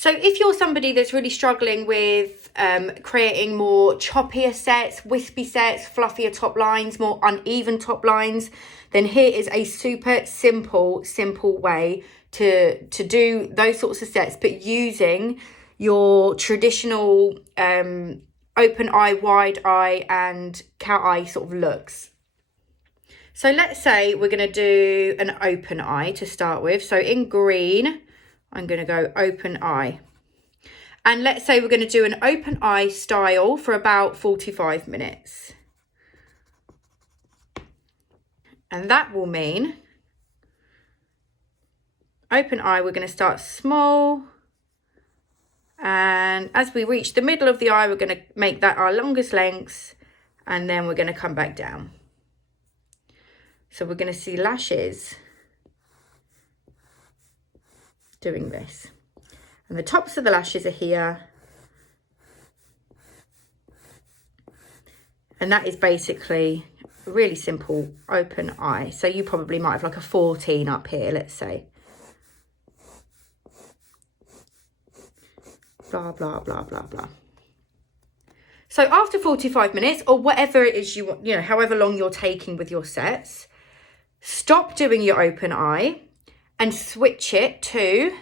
So if you're somebody that's really struggling with creating more choppier sets, wispy sets, fluffier top lines, more uneven top lines, then here is a super simple way to do those sorts of sets, but using your traditional open eye, wide eye and cat eye sort of looks. So let's say we're going to do an open eye to start with. So in green, I'm going to go open eye. And let's say we're going to do an open eye style for about 45 minutes. And that will mean open eye, we're going to start small. And as we reach the middle of the eye, we're going to make that our longest lengths. And then we're going to come back down. So we're going to see lashes doing this. And the tops of the lashes are here. And that is basically a really simple open eye. So you probably might have like a 14 up here, let's say. Blah, blah, blah, blah, blah. So after 45 minutes or whatever it is you want, you know, however long you're taking with your sets, stop doing your open eye and switch it to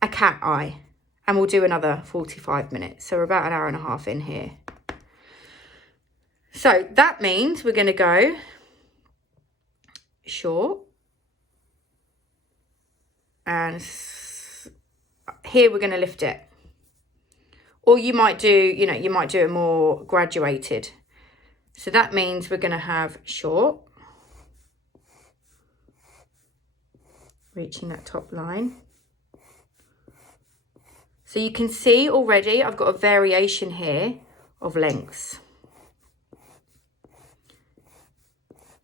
a cat eye, and we'll do another 45 minutes. So we're about an hour and a half in here. So that means we're going to go short, and here we're going to lift it. Or you might do, you know, you might do it more graduated. So that means we're going to have short, reaching that top line. So you can see already I've got a variation here of lengths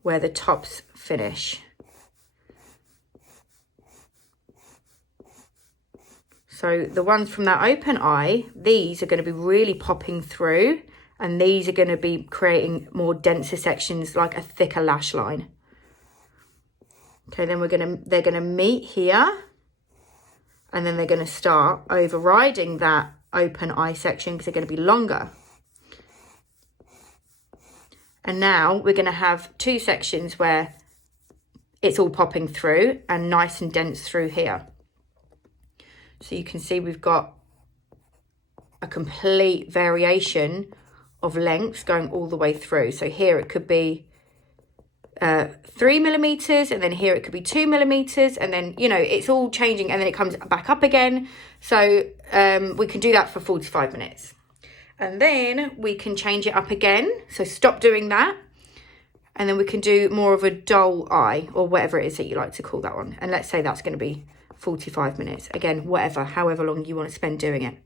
where the tops finish. So the ones from that open eye, these are going to be really popping through, and these are going to be creating more denser sections, like a thicker lash line. Okay, then they're going to meet here. And then they're going to start overriding that open eye section because they're going to be longer. And now we're going to have two sections where it's all popping through and nice and dense through here. So you can see we've got a complete variation of lengths going all the way through. So here it could be 3 millimeters, and then here it could be 2 millimeters, and then, you know, it's all changing, and then it comes back up again. So we can do that for 45 minutes, and then we can change it up again. So stop doing that, and then we can do more of a dull eye, or whatever it is that you like to call that one. And let's say that's going to be 45 minutes again, however long you want to spend doing it.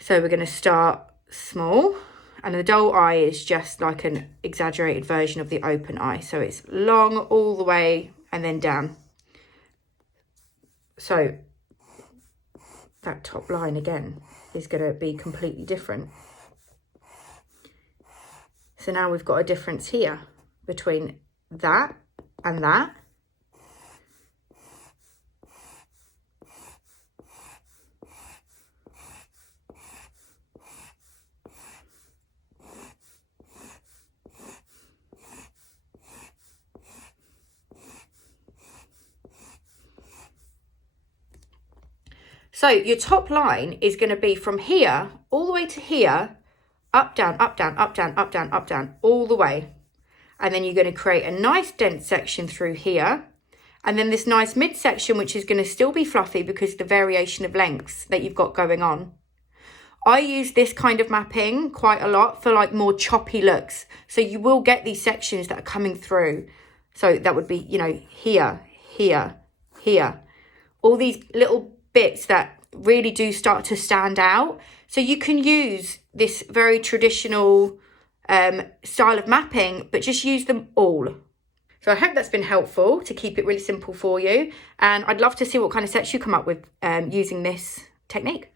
So we're going to start small. And the dull eye is just like an exaggerated version of the open eye. So it's long all the way and then down. So that top line again is going to be completely different. So now we've got a difference here between that and that. So your top line is going to be from here all the way to here, up, down, up, down, up, down, up, down, up, down, all the way. And then you're going to create a nice dense section through here. And then this nice midsection, which is going to still be fluffy because of the variation of lengths that you've got going on. I use this kind of mapping quite a lot for like more choppy looks. So you will get these sections that are coming through. So that would be, you know, here, here, here. All these little bits that really do start to stand out. So you can use this very traditional style of mapping, but just use them all. So I hope that's been helpful to keep it really simple for you. And I'd love to see what kind of sets you come up with using this technique.